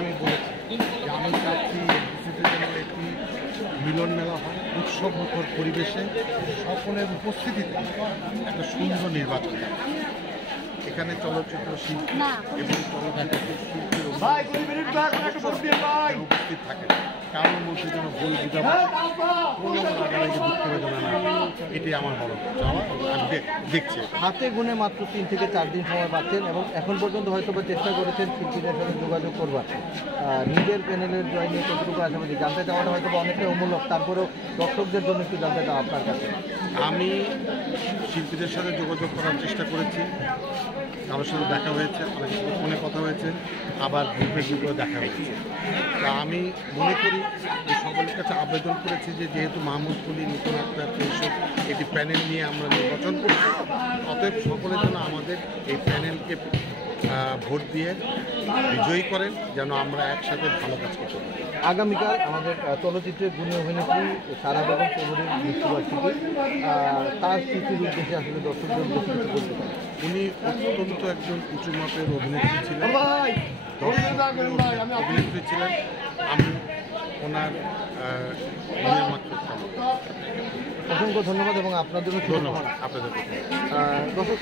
আমি বলেছি যে আমি চাচ্ছি একটি মিলন মেলা হয় উৎসব মুখর পরিবেশে সকলের উপস্থিতিতে একটা সুন্দর নির্বাচন। এখানে চলচ্চিত্র শিল্পী এবং চলচ্চিত্র শিল্পীর উপস্থিত থাকে, কারোর মধ্যে যেন ভুল বুঝাবুঝি দুঃখ বেদনা না, এটাই আমার বড় চাওয়া। আমি দেখছি হাতে গুনে মাত্র 3 থেকে 4 দিন সময় পাচ্ছেন এবং এখন পর্যন্ত হয়তো চেষ্টা করেছেন শিল্পীদের সাথে যোগাযোগ করবার। নিজের প্যানেলের জয় নিয়ে কতটুকু আশাবাদী জানতে চাওয়াটা হয়তো অনেকটাই অমূলক, তারপরেও দর্শকদের জন্য একটু জানতে চাও আপনার কাছে। আমি শিল্পীদের সাথে যোগাযোগ করার চেষ্টা করেছি, কারোর সাথে দেখা হয়েছে, অনেক ফোনে কথা হয়েছে, আবার গ্রুপে দেখা হয়েছে। তা আমি মনে করি যে সকলের কাছে আবেদন করেছি যে যেহেতু মাহমুদ কুলি নতুন একটা পরিষদ এটি প্যানেল নিয়ে আমরা নির্বাচন করছি, অতএব সকলের জন্য আমাদের এই প্যানেলকে ভোট দিয়ে বিজয়ী করেন, যেন আমরা একসাথে ভালো কাজ করতে পারি। আগামীকাল আমাদের চলচ্চিত্রের গুণী অভিনেত্রী সারা বেগম চৌধুরীর মৃত্যুবার্ষিকী, তার স্মৃতির উদ্দেশ্যে আসলে দর্শকদের উদ্দেশ্যে কিছু বলতে পারেন। উনি অত্যন্ত একজন উঁচু মাপের অভিনেত্রী ছিলেন, অভিনেত্রী ছিলেন। আমি ওনার অসংখ্য ধন্যবাদ এবং আপনার জন্য ধন্যবাদ। আপনাদের দর্শক